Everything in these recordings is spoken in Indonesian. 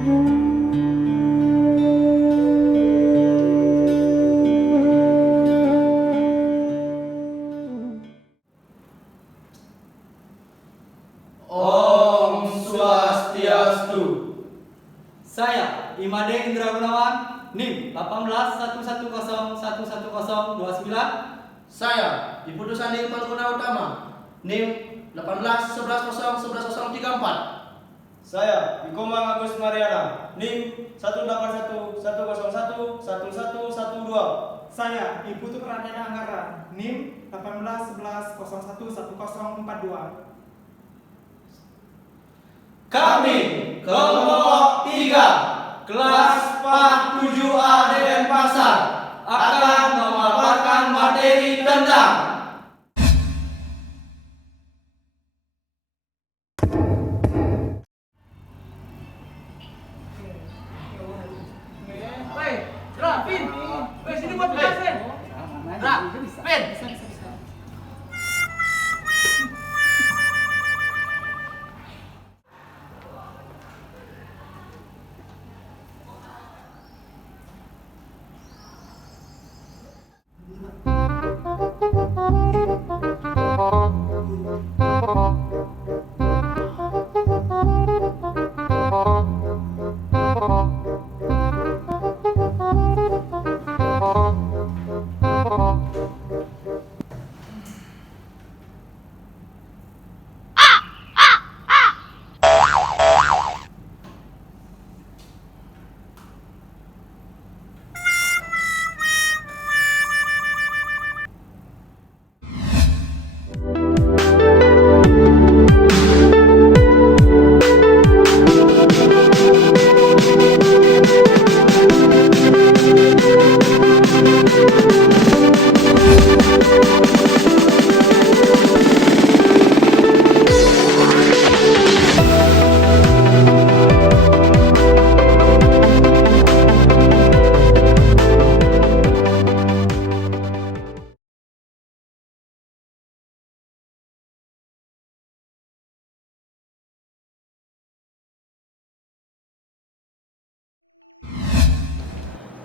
Om Swastiastu. Saya Imade Indra Gunawan, NIM 1811011029. Saya Iputu Sandi Palguna Utama, NIM 1811011034. Saya Ikomang Agus Mariana, NIM 1811011112. Saya Iputu Pradana Anggara, NIM 1811011042. Kami kelompok 3 kelas PAH 7A Denpasar akan memaparkan materi tentang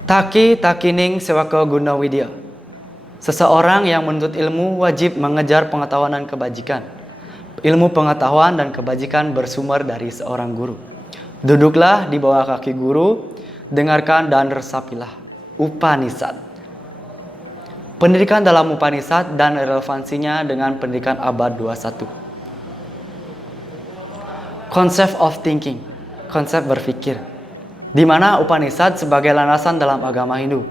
Taki takining sewaka guna widya. Seseorang yang menuntut ilmu wajib mengejar pengetahuan dan kebajikan. Ilmu pengetahuan dan kebajikan bersumber dari seorang guru. Duduklah di bawah kaki guru, dengarkan dan resapilah. Upanishad. Pendidikan dalam Upanishad dan relevansinya dengan pendidikan abad 21. Concept of thinking, konsep berpikir, di mana Upanishad sebagai landasan dalam agama Hindu.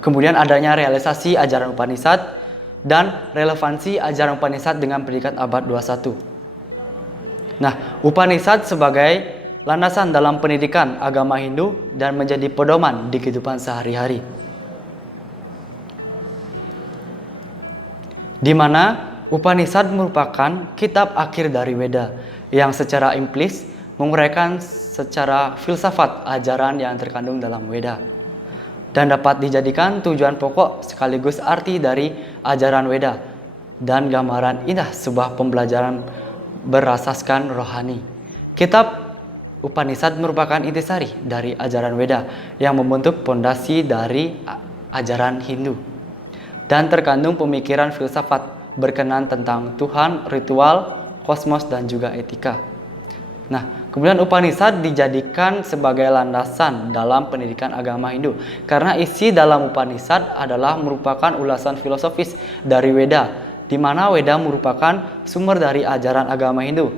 Kemudian adanya realisasi ajaran Upanishad dan relevansi ajaran Upanishad dengan pendidikan abad 21. Nah, Upanishad sebagai landasan dalam pendidikan agama Hindu dan menjadi pedoman di kehidupan sehari-hari. Di mana Upanishad merupakan kitab akhir dari Weda yang secara implisit menguraikan secara filsafat ajaran yang terkandung dalam Weda dan dapat dijadikan tujuan pokok sekaligus arti dari ajaran Weda dan gambaran indah sebuah pembelajaran berasaskan rohani. Kitab Upanishad merupakan intisari dari ajaran Weda yang membentuk pondasi dari ajaran Hindu dan terkandung pemikiran filsafat berkenan tentang Tuhan, ritual, kosmos, dan juga etika. Nah, kemudian Upanishad dijadikan sebagai landasan dalam pendidikan agama Hindu karena isi dalam Upanishad adalah merupakan ulasan filosofis dari Weda, di mana Weda merupakan sumber dari ajaran agama Hindu.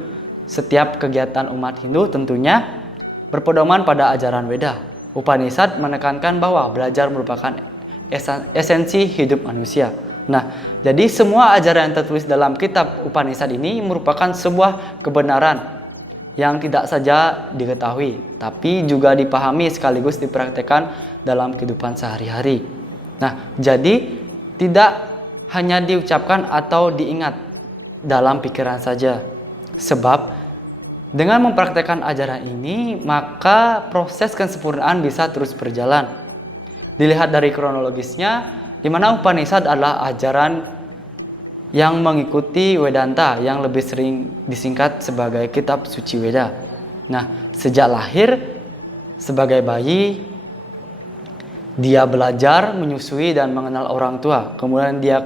Setiap kegiatan umat Hindu tentunya berpedoman pada ajaran Weda. Upanishad menekankan bahwa belajar merupakan esensi hidup manusia. Nah, jadi semua ajaran yang tertulis dalam kitab Upanishad ini merupakan sebuah kebenaran yang tidak saja diketahui, tapi juga dipahami sekaligus dipraktekkan dalam kehidupan sehari-hari. Nah, jadi tidak hanya diucapkan atau diingat dalam pikiran saja. Sebab dengan mempraktekkan ajaran ini, maka proses kesempurnaan bisa terus berjalan. Dilihat dari kronologisnya, di mana Upanishad adalah ajaran yang mengikuti Vedanta yang lebih sering disingkat sebagai kitab suci Weda. Nah, sejak lahir Sebagai bayi, dia belajar menyusui dan mengenal orang tua. Kemudian dia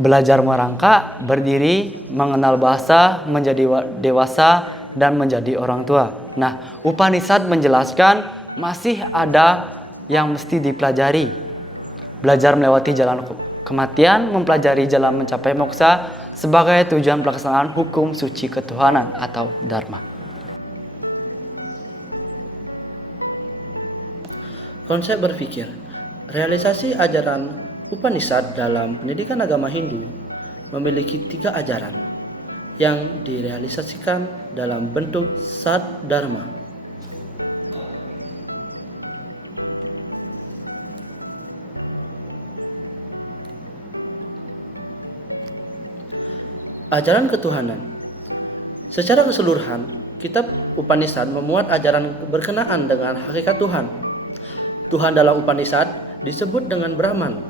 belajar merangkak, berdiri, mengenal bahasa, menjadi dewasa, dan menjadi orang tua. Nah, Upanishad menjelaskan masih ada yang mesti dipelajari. Belajar melewati jalan kematian, mempelajari jalan mencapai moksa sebagai tujuan pelaksanaan hukum suci ketuhanan atau Dharma. Konsep berpikir, realisasi ajaran Upanishad dalam pendidikan agama Hindu memiliki 3 ajaran yang direalisasikan dalam bentuk Sad Dharma. Ajaran ketuhanan. Secara keseluruhan, kitab Upanishad memuat ajaran berkenaan dengan hakikat Tuhan. Tuhan dalam Upanishad disebut dengan Brahman.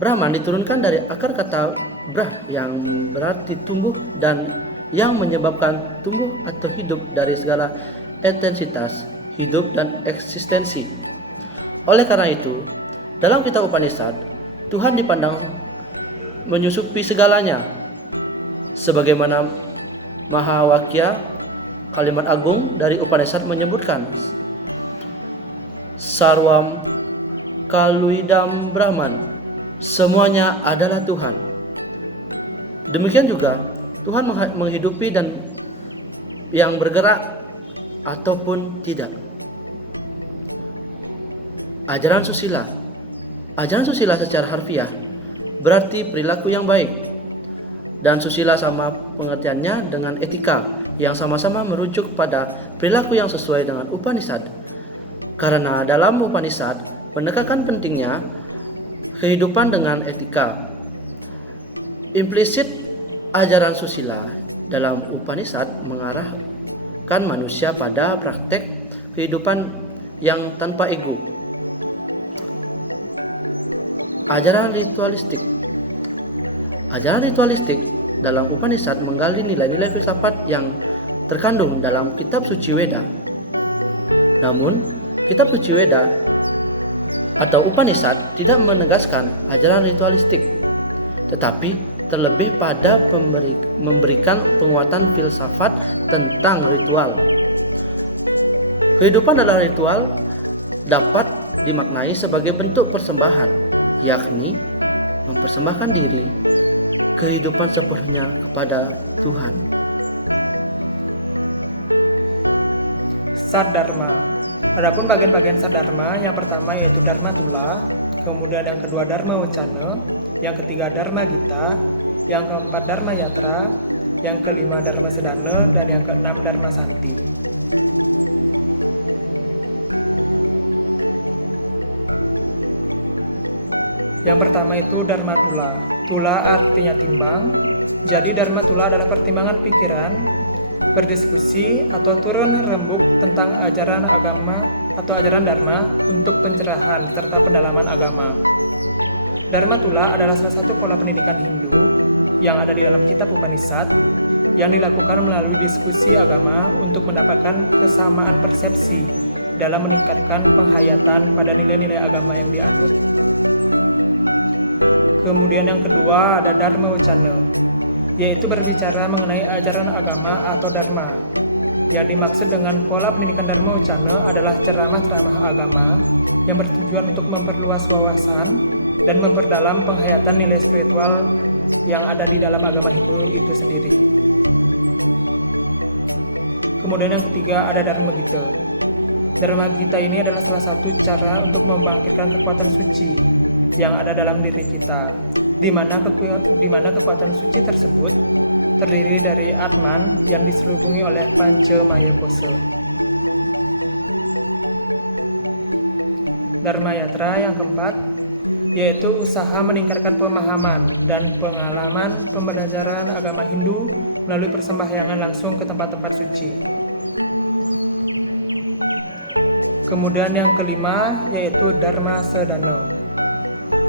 Brahman diturunkan dari akar kata Brah yang berarti tumbuh dan yang menyebabkan tumbuh atau hidup dari segala intensitas hidup dan eksistensi. Oleh karena itu, dalam kitab Upanishad, Tuhan dipandang menyusupi segalanya. Sebagaimana Mahawakya, kalimat agung dari Upanishad menyebutkan, Sarwam Kaluidam Brahman, semuanya adalah Tuhan. Demikian juga Tuhan menghidupi dan yang bergerak ataupun tidak. Ajaran susila. Ajaran susila secara harfiah berarti perilaku yang baik. Dan susila sama pengertiannya dengan etika yang sama-sama merujuk pada perilaku yang sesuai dengan Upanishad. Karena dalam Upanishad menekankan pentingnya kehidupan dengan etika. Implisit ajaran susila dalam Upanishad mengarahkan manusia pada praktek kehidupan yang tanpa ego. Ajaran ritualistik. Ajaran ritualistik dalam Upanishad menggali nilai-nilai filsafat yang terkandung dalam kitab suci Weda. Namun, kitab suci Weda atau Upanishad tidak menegaskan ajaran ritualistik, tetapi terlebih pada memberikan penguatan filsafat tentang ritual. Kehidupan dalam ritual dapat dimaknai sebagai bentuk persembahan, yakni mempersembahkan diri, kehidupan sepenuhnya kepada Tuhan. Sadharma. Adapun bagian-bagian Sadharma, yang pertama yaitu Dharma Tula, kemudian yang kedua Dharma Wacana, yang ketiga Dharma Gita, yang keempat Dharma Yatra, yang kelima Dharma Sedana, dan yang keenam Dharma Santi. Yang pertama itu Dharma Tula. Tula artinya timbang. Jadi Dharma Tula adalah pertimbangan pikiran, berdiskusi atau turun rembuk tentang ajaran agama atau ajaran Dharma untuk pencerahan serta pendalaman agama. Dharma Tula adalah salah satu pola pendidikan Hindu yang ada di dalam kitab Upanishad yang dilakukan melalui diskusi agama untuk mendapatkan kesamaan persepsi dalam meningkatkan penghayatan pada nilai-nilai agama yang dianut. Kemudian yang kedua ada Dharma Wacana, yaitu berbicara mengenai ajaran agama atau Dharma. Yang dimaksud dengan pola pendidikan Dharma Wacana adalah ceramah-ceramah agama yang bertujuan untuk memperluas wawasan dan memperdalam penghayatan nilai spiritual yang ada di dalam agama Hindu itu sendiri. Kemudian yang ketiga ada Dharma Gita. Dharma Gita ini adalah salah satu cara untuk membangkitkan kekuatan suci yang ada dalam diri kita, di mana kekuatan suci tersebut terdiri dari Atman yang diselubungi oleh Panca Maya Kosa. Dharma Yatra yang keempat, yaitu usaha meningkatkan pemahaman dan pengalaman pembelajaran agama Hindu melalui persembahyangan langsung ke tempat-tempat suci. Kemudian yang kelima, yaitu Dharma Sedana,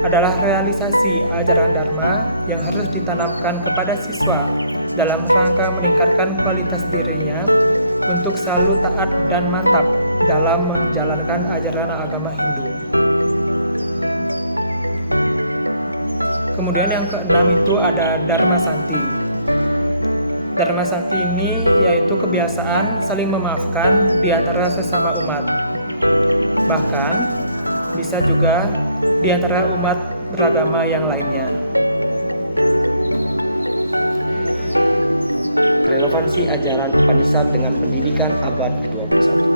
adalah realisasi ajaran Dharma yang harus ditanamkan kepada siswa dalam rangka meningkatkan kualitas dirinya untuk selalu taat dan mantap dalam menjalankan ajaran agama Hindu. Kemudian yang keenam itu ada Dharma Santi. Dharma Santi ini yaitu kebiasaan saling memaafkan di antara sesama umat. Bahkan bisa juga di antara umat beragama yang lainnya. Relevansi ajaran Upanishad dengan pendidikan abad ke-21.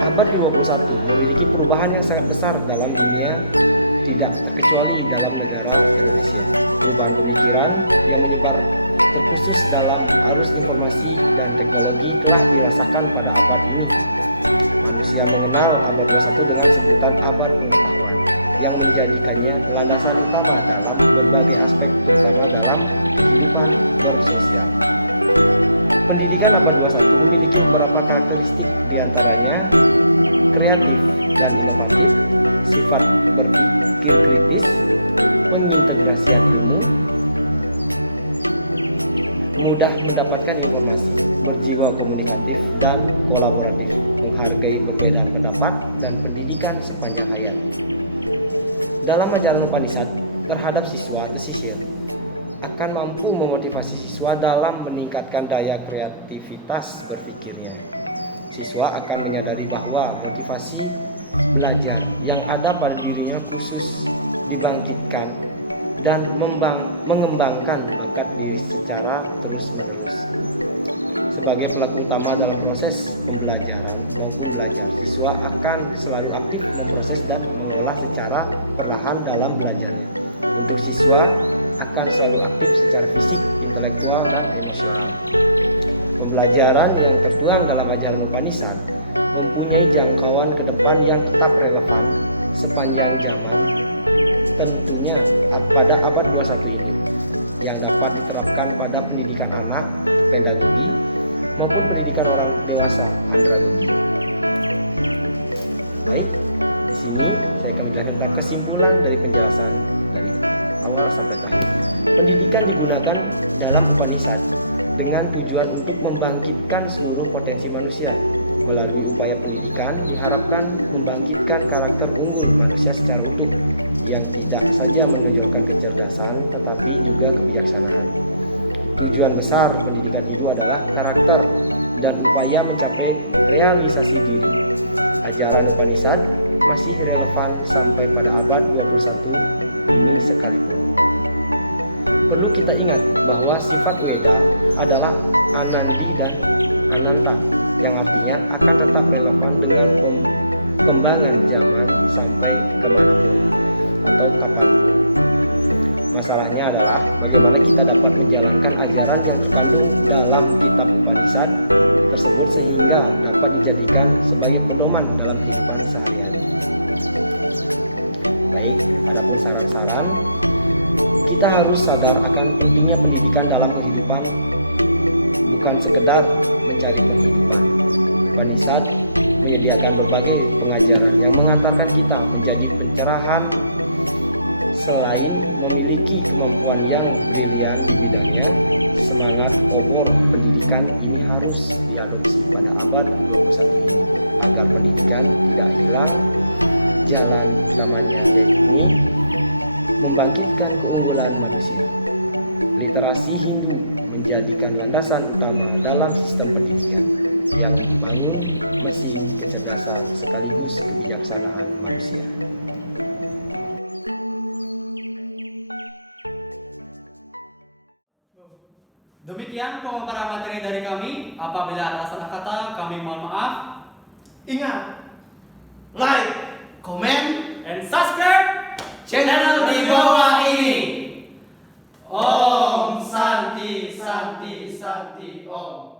Abad ke-21 memiliki perubahan yang sangat besar dalam dunia, tidak terkecuali dalam negara Indonesia. Perubahan pemikiran yang menyebar terkhusus dalam arus informasi dan teknologi telah dirasakan pada abad ini. Manusia mengenal abad 21 dengan sebutan abad pengetahuan yang menjadikannya landasan utama dalam berbagai aspek, terutama dalam kehidupan bersosial. Pendidikan abad 21 memiliki beberapa karakteristik, diantaranya kreatif dan inovatif, sifat berpikir kritis, pengintegrasian ilmu, mudah mendapatkan informasi, berjiwa komunikatif dan kolaboratif, menghargai perbedaan pendapat, dan pendidikan sepanjang hayat. Dalam ajaran Upanishad terhadap siswa pesisir akan mampu memotivasi siswa dalam meningkatkan daya kreativitas berpikirnya. Siswa akan menyadari bahwa motivasi belajar yang ada pada dirinya khusus dibangkitkan dan mengembangkan bakat diri secara terus-menerus. Sebagai pelaku utama dalam proses pembelajaran maupun belajar, siswa akan selalu aktif memproses dan mengolah secara perlahan dalam belajarnya. Untuk siswa akan selalu aktif secara fisik, intelektual, dan emosional. Pembelajaran yang tertuang dalam ajaran Upanishad mempunyai jangkauan ke depan yang tetap relevan sepanjang zaman, tentunya pada abad 21 ini, yang dapat diterapkan pada pendidikan anak, pedagogi, maupun pendidikan orang dewasa, andragogi. Baik, di sini saya akan menjelaskan tentang kesimpulan dari penjelasan dari awal sampai akhir. Pendidikan digunakan dalam Upanishad dengan tujuan untuk membangkitkan seluruh potensi manusia. Melalui upaya pendidikan diharapkan membangkitkan karakter unggul manusia secara utuh, yang tidak saja menonjolkan kecerdasan tetapi juga kebijaksanaan. Tujuan besar pendidikan Hindu adalah karakter dan upaya mencapai realisasi diri. Ajaran Upanishad masih relevan sampai pada abad 21 ini sekalipun. Perlu kita ingat bahwa sifat Weda adalah Anandi dan Ananta, yang artinya akan tetap relevan dengan perkembangan zaman sampai kemanapun atau kapanpun. Masalahnya adalah bagaimana kita dapat menjalankan ajaran yang terkandung dalam kitab Upanishad tersebut sehingga dapat dijadikan sebagai pedoman dalam kehidupan sehari-hari. Baik, adapun saran-saran, kita harus sadar akan pentingnya pendidikan dalam kehidupan, bukan sekedar mencari penghidupan. Upanishad menyediakan berbagai pengajaran yang mengantarkan kita menjadi pencerahan. Selain memiliki kemampuan yang brilian di bidangnya, semangat obor pendidikan ini harus diadopsi pada abad ke-21 ini agar pendidikan tidak hilang jalan utamanya, yakni membangkitkan keunggulan manusia. Literasi Hindu menjadikan landasan utama dalam sistem pendidikan yang membangun mesin kecerdasan sekaligus kebijaksanaan manusia. Demikian pemaparan materi dari kami. Apabila ada salah kata, kami mohon maaf. Ingat, like, comment, And subscribe channel di bawah ini. Om Santi Santi Santi Om.